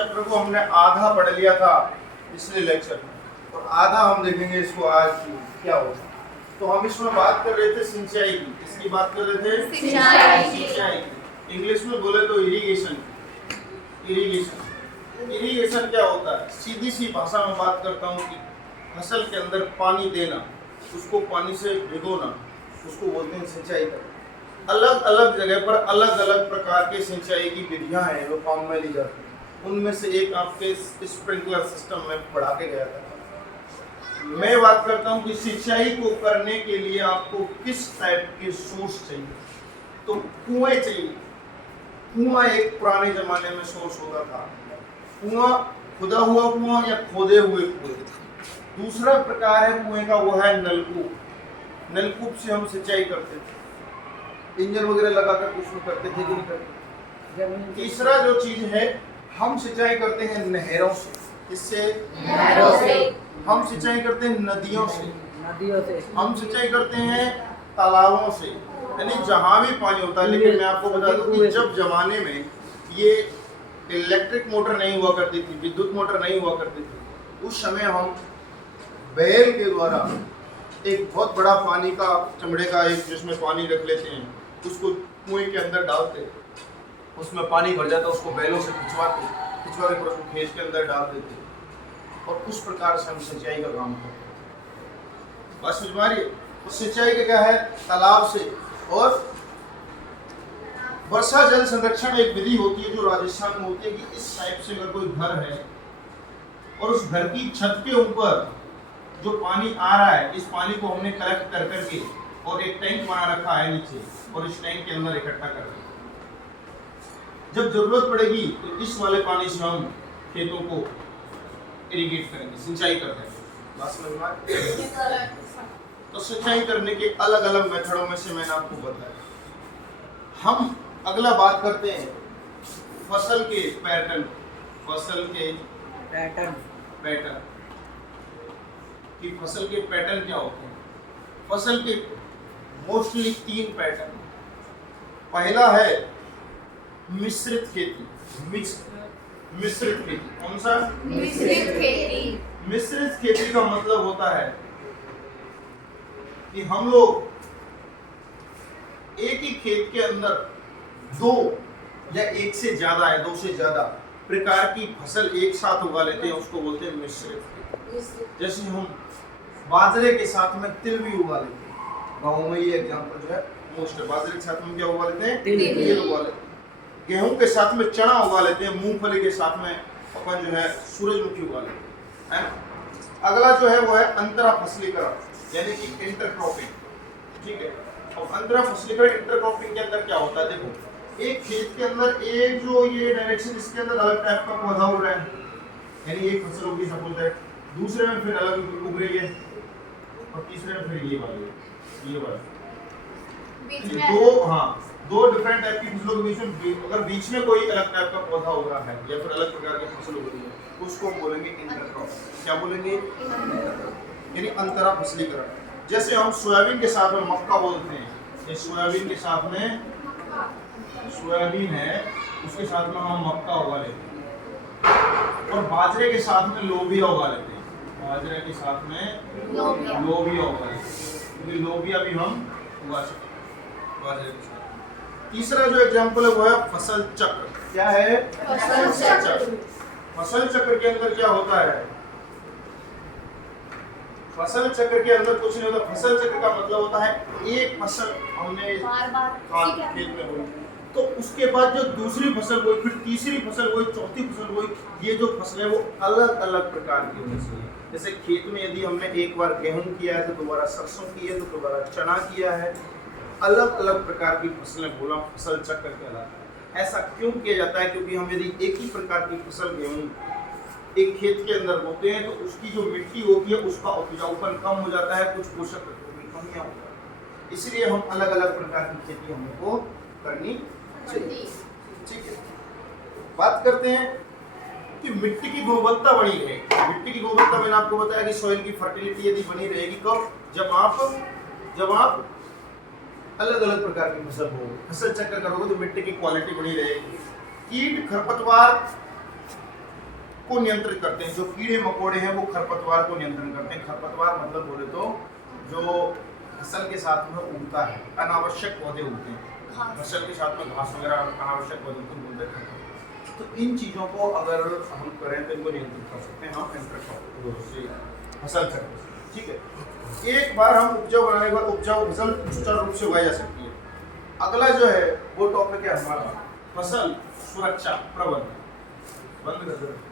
Chapter को हमने आधा पढ़ लिया था पिछले लेक्चर में और आधा हम देखेंगे इसको आज की क्या होगा। तो हम इसमें बात कर रहे थे सिंचाई की। किसकी बात कर रहे थे? सिंचाई की। इंग्लिश में बोले तो इरिगेशन की। इरिगेशन क्या होता है? सीधी सी भाषा में बात करता हूँ कि फसल के अंदर पानी देना, उसको पानी से भिगोना, उसको बोलते हैं सिंचाई करना। अलग अलग जगह पर अलग अलग प्रकार के सिंचाई की विधियां हैं जो काम में ली जाती हैं। उनमें से एक आपके स्प्रिंकलर सिस्टम में पढ़ा के गया था। मैं बात करता हूं कि सिंचाई को करने के लिए आपको किस टाइप के सोर्स चाहिए। तो कुएं चाहिए। कुआं एक पुराने जमाने में सोर्स होता था। कुआं खुदा हुआ कुआं या खोदे हुए कुएं। दूसरा प्रकार है कुएं का, वो है नलकूप। नलकूप से हम सिंचाई करते थे, इंजन वगैरह लगाकर कुछ में करते थे कि नहीं करते। तीसरा जो चीज है, हम सिंचाई करते हैं नहरों से। इससे नहरों से हम सिंचाई करते हैं नदियों से। हम सिंचाई करते हैं तालाबों से, यानी जहां भी पानी होता है। लेकिन मैं आपको बता दूं कि जब जमाने में ये इलेक्ट्रिक मोटर नहीं हुआ करती थी, विद्युत मोटर नहीं हुआ करती थी, उस समय हम बैल के द्वारा एक बहुत बड़ा पानी का चमड़े का एक जिसमें पानी रख लेते हैं, उसको कुएं के अंदर डालते, उसमें पानी भर जाता, उसको बैलों से खिंचवा के फिर उसको खेत के अंदर डाल देते और उस प्रकार से हम सिंचाई का काम करते हैं। बस समझ में आ रही है? तो सिंचाई का क्या है? तालाब से। और वर्षा जल संरक्षण एक विधि होती है जो राजस्थान में होती है कि इस टाइप से अगर कोई घर है और उस घर की छत के ऊपर जो पानी आ रहा है, इस पानी को हमने कलेक्ट कर करके और एक टैंक बना रखा है नीचे, और इस टैंक के अंदर इकट्ठा कर रहे हैं। जब जरूरत पड़ेगी तो इस वाले पानी से हम खेतों को इरिगेट करेंगे, सिंचाई करते हैं। बात समझ में आ रही है? तो सिंचाई करने के अलग अलग मेथडों में से मैंने आपको बताया। हम अगला बात करते हैं फसल के पैटर्न। फसल के पैटर्न कि फसल के पैटर्न क्या होते हैं। फसल के मोस्टली 3 पैटर्न। पहला है मिश्रित खेती। मिश्रित खेती कौन सा? मिश्रित खेती। मिश्रित खेती का मतलब होता है कि हम लोग एक ही खेत के अंदर 2 या 1 से ज्यादा है, 2 से ज्यादा प्रकार की फसल एक साथ उगा लेते हैं, उसको बोलते हैं मिश्रित खेती। जैसे हम बाजरे के साथ में तिल भी उगा लेते हैं। गाँव में ये एग्जांपल जो है मोस्ट है। बाजरे के साथ में क्या उगा लेते हैं? तिल उगा लेते हैं। गेहूं के साथ में चना उगा लेते हैं। मूंगफली के साथ में अपन जो है सूरजमुखी उगा लेते हैं, है ना। अगला जो है वो है अंतरा फसलीकरण, यानी कि इंटरक्रॉपिंग। ठीक है। अब अंतरा फसलीकरण इंटरक्रॉपिंग के अंदर क्या होता है? देखो, एक खेत के अंदर एक जो ये डायरेक्शन, इसके अंदर अलग टाइप का पौधा हो रहा है, यानी एक फसल होगी सपोज है, दूसरे में फिर अलग उग रही है, और तीसरे में फिर ये वाला दो डिफरेंट टाइप की फसलों के बीच में अगर बीच में कोई अलग टाइप का पौधा हो रहा है या फिर अलग प्रकार की फसल हो रही है, उसको हम बोलेंगे इंटरक्रॉपिंग। क्या बोलेंगे? यानी अंतरा फसलीकरण। जैसे हम सोयाबीन के साथ में मक्का बोलते हैं, ये सोयाबीन के साथ में सोयाबीन है, उसके साथ में हम मक्का उगा लेते हैं, और बाजरे के साथ में लोबिया उगा लेते हैं। बाजरे के साथ में लोबिया उगा लेते हैं, क्योंकि लोबिया भी हम उगा सकते हैं बाजरे के साथ। तीसरा जो एग्जाम्पल है वो है फसल चक्र। क्या है? फसल चक्र। फसल चक्र के अंदर क्या होता है? फसल चक्र के अंदर कुछ नहीं होता। फसल चक्र का मतलब होता है एक फसल हमने खेत में बोई, तो उसके बाद जो दूसरी फसल बोई, फिर तीसरी फसल बोई, चौथी फसल बोई, ये जो फसल है वो अलग अलग प्रकार की होनी चाहिए। जैसे खेत में यदि हमने एक बार गेहूं किया है तो दोबारा सरसों की है, तो दोबारा चना किया है, अलग अलग प्रकार की फसलें बोला, फसल चक्र कहलाता है। ऐसा क्यों किया जाता है? क्योंकि हम यदि एक ही प्रकार की फसल गेहूं एक खेत के अंदर बोते हैं तो उसकी जो मिट्टी होती है उसका उपजाऊपन कम हो जाता है, कुछ पोषक तत्वों की कमियां होती है। इसलिए हम अलग अलग प्रकार की खेती हमको करनी चाहिए। ठीक है। बात करते हैं कि मिट्टी की गुणवत्ता बनी रहे। मिट्टी की गुणवत्ता मैंने आपको बताया कि सॉइल की फर्टिलिटी यदि बनी रहेगी कब? जब आप अलग अलग प्रकार की फसल बोगे, फसल चक्र करोगे तो मिट्टी की क्वालिटी बनी रहेगी। कीट खरपतवार को नियंत्रित करते हैं। जो कीड़े मकोड़े हैं वो खरपतवार को नियंत्रण करते हैं। खरपतवार मतलब बोले तो जो फसल के साथ में उगता है, अनावश्यक पौधे उगते हैं, फसल के साथ में घास वगैरह अनावश्यक पौधे को बोलते हैं। तो इन चीज़ों को अगर हम करें तो इनको नियंत्रित कर सकते हैं हम इंटरक्रॉप फसल करके, ठीक है। एक बार हम उपजाऊ बनाने के बाद उपजाऊ फसल सुचारू रूप से उगाई जा सकती है। अगला जो है वो टॉपिक है हमारा फसल सुरक्षा प्रबंधन। बंद कर दो।